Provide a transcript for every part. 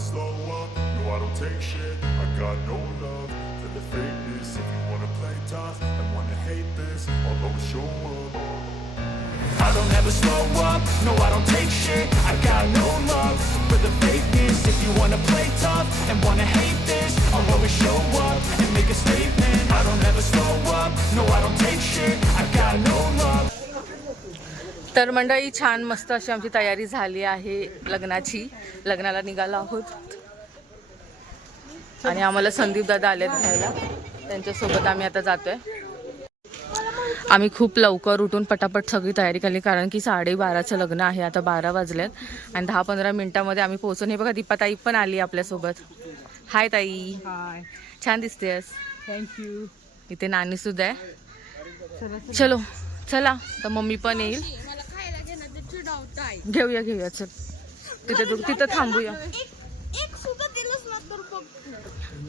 slow up, no I don't take shit. I got no love for the fakeness. If you wanna play tough and wanna hate this, I'll always show up. I don't ever slow up, no I don't take shit. I got no love for the fakeness. If you wanna play tough and wanna hate this, I'll always show up and make a statement. I don't ever slow up, no I don't take shit. I got no love. तर मंडळी छान मस्त अशी आमची तयारी झाली आहे लग्नाची. लग्नाला निघालो आहोत आणि आम्हाला संदीप दादा आलेत घ्यायला. त्यांच्यासोबत आम्ही आता जातोय. आम्ही खूप लवकर उठून पटापट सगळी तयारी केली कारण की 12:30चं लग्न आहे. आता 12 वाजलेत आणि 10-15 मिनिटांमध्ये आम्ही पोहोचून. हे बघा दीपाताई पण आली आपल्यासोबत. हाय ताई. हाय. छान दिसतेस. थँक्यू. इथे नानी सुद्धा आहे. चलो चला तर मम्मी पण येईल. घेऊया चल. तिथं थांबूया.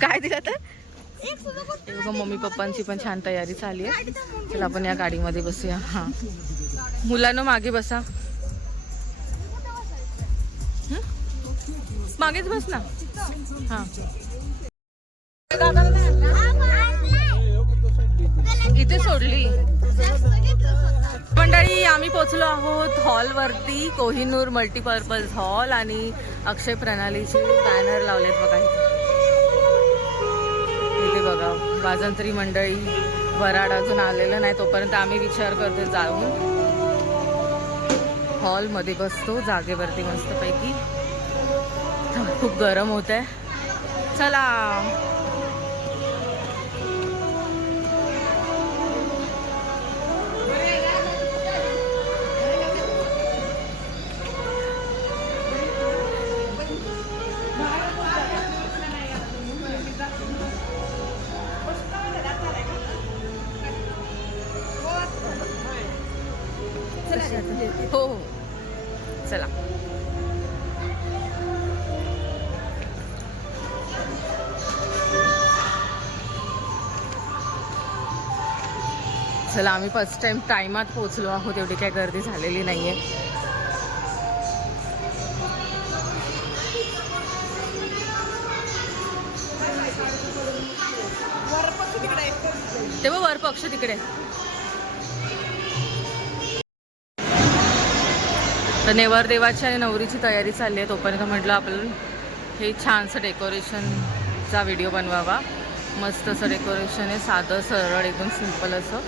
काय दिलं तर बघा मम्मी पप्पांची पण छान तयारी झाली आहे. चला आपण या गाडीमध्ये बसूया. हां मुलांना मागे बसा. मागेच बस ना. हां इथे सोडली. मंडळी आम्ही पोचलो आहोत हॉलवरती. कोहिनूर मल्टीपर्पज हॉल आणि अक्षय प्रणालीचे बॅनर लावलेत बघा इथे बघा. वाजंत्री मंडळी वराड अजून आलेलं नाही. तोपर्यंत आम्ही विचार करतो जाऊन हॉलमध्ये बसतो जागेवरती मस्तपैकी. खूप गरम होत आहे. चला हो हो चला. चला आम्ही फर्स्ट टाइम टायमात पोहोचलो आहोत. एवढी काही गर्दी झालेली नाहीये. तेव्हा वर पक्ष तिकडे. तर नेवरदेवाची आणि नवरीची तयारी चालली आहे. तोपर्यंत म्हटलं आपण हे छानसं डेकोरेशनचा व्हिडिओ बनवावा. मस्त असं डेकोरेशन आहे. साधं सरळ एकदम सिंपल असं.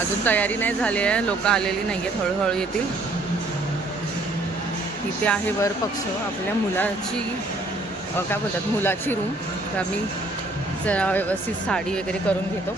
अजून तयारी नाही झाली आहे. लोक आलेली नाही आहेत. हळूहळू येतील. इथे आहे वर पक्ष आपल्या मुलाची काय बोलतात मुलाची रूम. तर आम्ही जरा व्यवस्थित साडी वगैरे करून घेतो.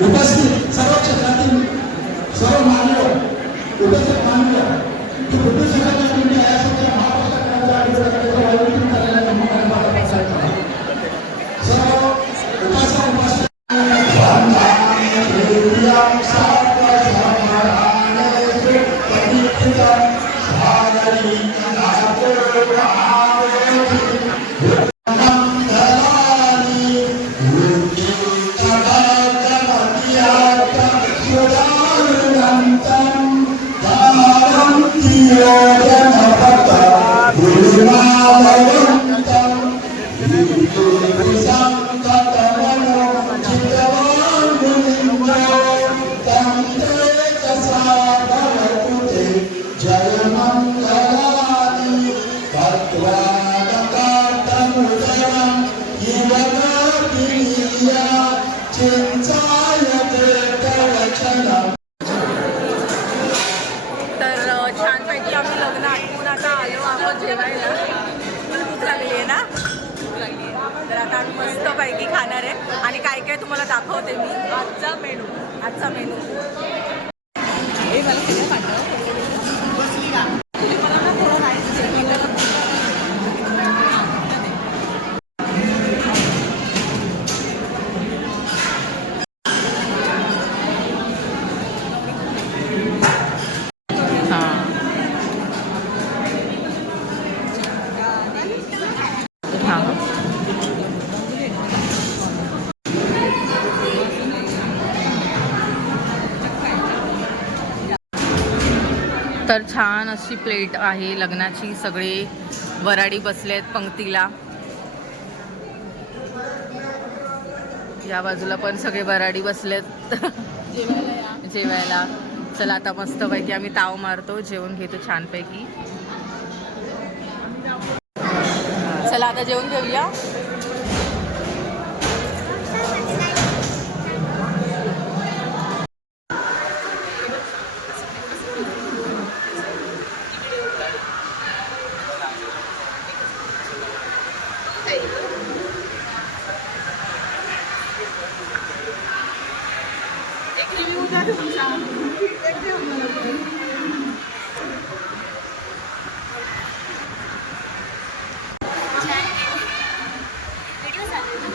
उपस्थित सर्व क्षेत्रातील सर्व मानव उपस्थित मानव की बुद्धी सगळ्यांना तुम्ही यासाठी छानपैकी आम्ही लग्न आटपून आता आलो आहोत जेवायला. भूक लागली आहे ना? तर आता आम्ही मस्तपैकी खाणार आहे आणि काय काय तुम्हाला दाखवते मी आजचा मेनू. तर छान अशी प्लेट आहे लग्नाची. सगळे वराडी बसलेत पंक्तीला. या बाजूला पण सगळे वराडी बसलेत जेवायला. चला आता मस्तपैकी आम्ही ताव मारतो, जेवण घेतो छानपैकी. चला आता जेवण घेऊया.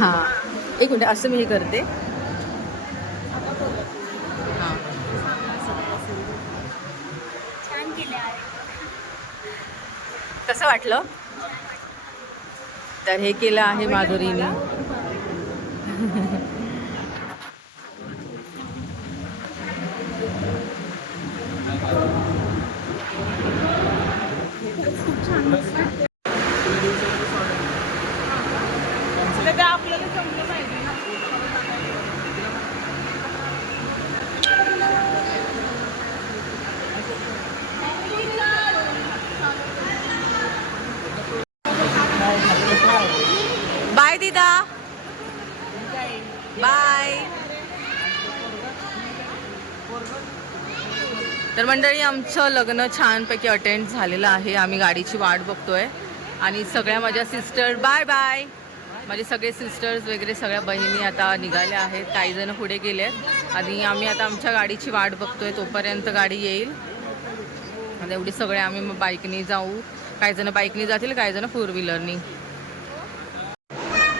हां एक मिनिट, असं मी हे करते. हां कसं वाटलं? तर हे केलं आहे माधुरीने. बाय दीदा, बाय. तर मंडळी आमचं लग्न छानपैकी अटेंड झालेलं आहे. आम्ही गाडीची वाट बघतोय आणि सगळ्या माझ्या सिस्टर बाय बाय, माझे सगळे सिस्टर्स वगैरे सगळ्या बहिणी आता निघाल्या आहेत. काही जण पुढे गेलेत आणि आम्ही आता आमच्या गाडीची वाट बघतोय. तोपर्यंत गाडी येईल आणि एवढी सगळे आम्ही मग बाईकनी जाऊ. काही जण बाईकनी जातील, काही जण फोर व्हीलरनी.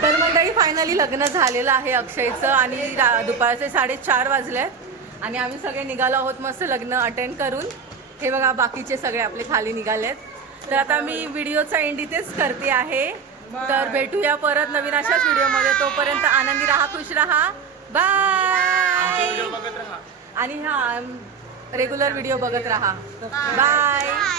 तर मंडळी फायनली लग्न झालेलं आहे अक्षयचं आणि दुपारचे 4:30 वाजलेत आणि आम्ही सगळे निघालो आहोत मस्त लग्न अटेंड करून. हे बघा बाकीचे सगळे आपले खाली निघालेत. तर आता मी व्हिडिओचा एंड इथेच करते आहे. तर भेटूया परत नवीन अशाच व्हिडिओमध्ये. तोपर्यंत आनंदी राहा, खुश राहा, बाय. आणि हा रेग्युलर व्हिडिओ बघत राहा. बाय.